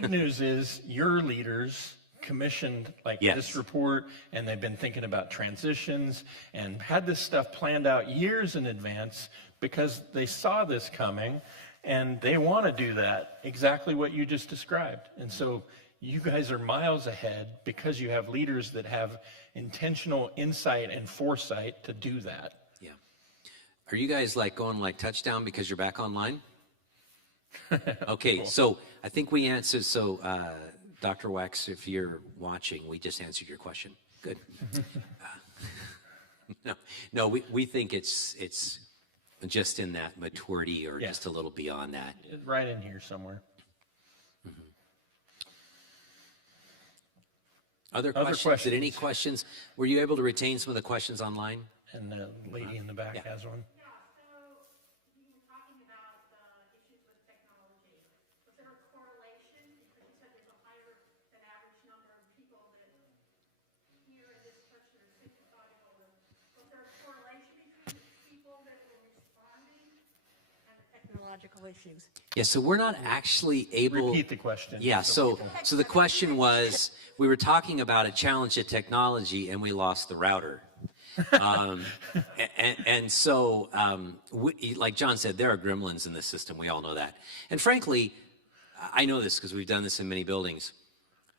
good news is your leaders commissioned this report, and they've been thinking about transitions and had this stuff planned out years in advance because they saw this coming, and they want to do that, exactly what you just described. And so you guys are miles ahead because you have leaders that have intentional insight and foresight to do that. Yeah. Are you guys going touchdown because you're back online? Okay, cool. So I think we answered. So Dr. Wax, if you're watching, we just answered your question. Good. No, we think it's just in that maturity or just a little beyond that. Right in here somewhere. Mm-hmm. Other questions? Did any questions? Were you able to retain some of the questions online? And the lady in the back has one. Issues. Yeah, so we're not actually able... Repeat the question. Yeah, so the question was, we were talking about a challenge to technology and we lost the router. So, like John said, there are gremlins in the system. We all know that. And frankly, I know this because we've done this in many buildings.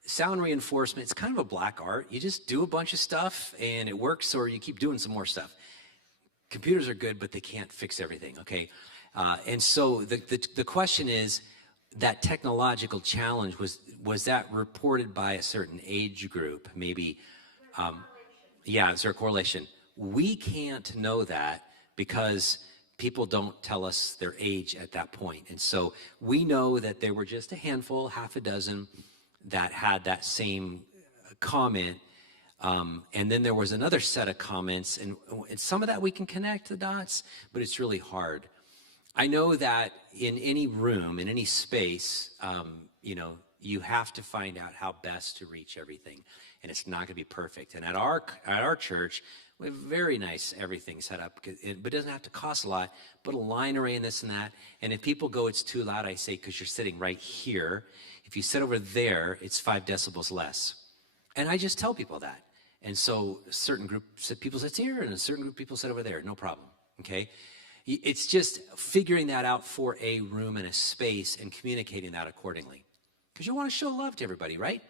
Sound reinforcement, it's kind of a black art. You just do a bunch of stuff and it works, or you keep doing some more stuff. Computers are good, but they can't fix everything, okay? And so the question is, that technological challenge, was that reported by a certain age group? Maybe, is there a correlation? We can't know that because people don't tell us their age at that point. And so we know that there were just a handful, half a dozen, that had that same comment. And then there was another set of comments, and some of that we can connect the dots, but it's really hard. I know that in any room, in any space, you have to find out how best to reach everything, and it's not going to be perfect. And at our church, we have very nice everything set up, but it doesn't have to cost a lot. Put a line array and this and that. And if people go, it's too loud, I say, because you're sitting right here. If you sit over there, it's 5 decibels less. And I just tell people that. And so a certain group of people sit here, and a certain group of people sit over there. No problem. Okay. It's just figuring that out for a room and a space and communicating that accordingly. Because you want to show love to everybody, right?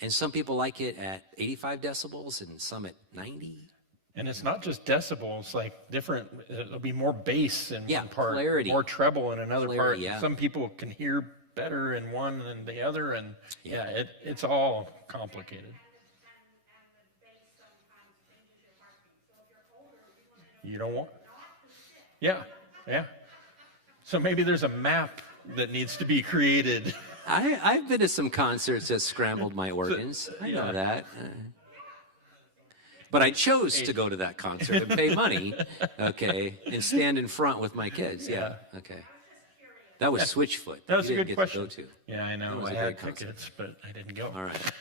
And some people like it at 85 decibels and some at 90. And it's not just decibels, like different, it'll be more bass in one part, clarity. More treble in another part. Yeah. Some people can hear better in one than the other, and it's all complicated. You don't want... Yeah. So maybe there's a map that needs to be created. I've been to some concerts that scrambled my organs. I know that. But I chose to go to that concert and pay money, okay, and stand in front with my kids. Yeah. Okay. That was Switchfoot. That was a good question. To go to. Yeah, I know. I had tickets, but I didn't go. All right.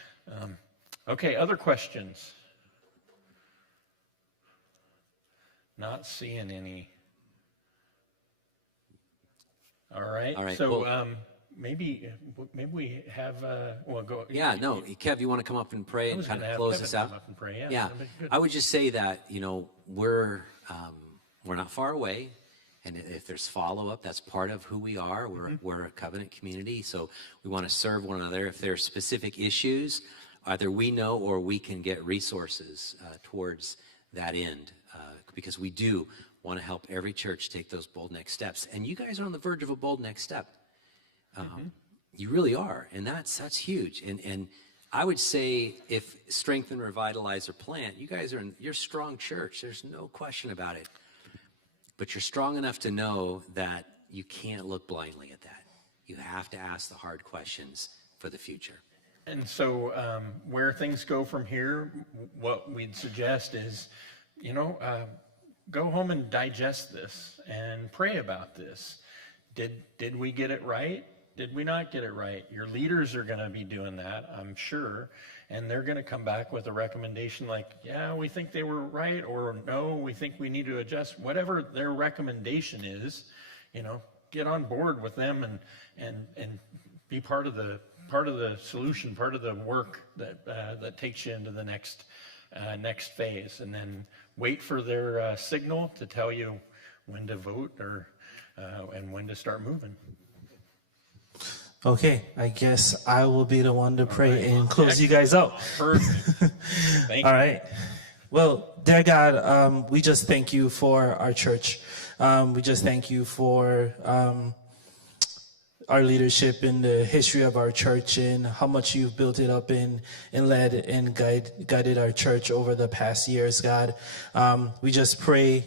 Okay, other questions? Not seeing any. All right. So maybe we have. Go. Yeah. No, Kev, you want to come up and pray and kind of close this out? Come up and pray. Yeah. I would just say that we're not far away, and if there's follow-up, that's part of who we are. We're a covenant community, so we want to serve one another. If there are specific issues, either we know or we can get resources towards that end, because we do want to help every church take those bold next steps. And you guys are on the verge of a bold next step. You really are, and that's huge. And I would say, if Strengthen, Revitalize, or Plant, you guys you're a strong church. There's no question about it. But you're strong enough to know that you can't look blindly at that. You have to ask the hard questions for the future. And so where things go from here, what we'd suggest is, go home and digest this and pray about this. Did we get it right? Did we not get it right? Your leaders are going to be doing that, I'm sure, and they're going to come back with a recommendation like, yeah, we think they were right, or no, we think we need to adjust. Whatever their recommendation is, get on board with them and be part of the solution, part of the work that takes you into the next phase, and then wait for their signal to tell you when to vote or and when to start moving. Okay, I guess I will be the one to pray and close you guys out. Perfect. Thank you. All right. Well, dear God, we just thank you for our church. We just thank you for our leadership in the history of our church and how much you've built it up and led and guided our church over the past years, God. We just pray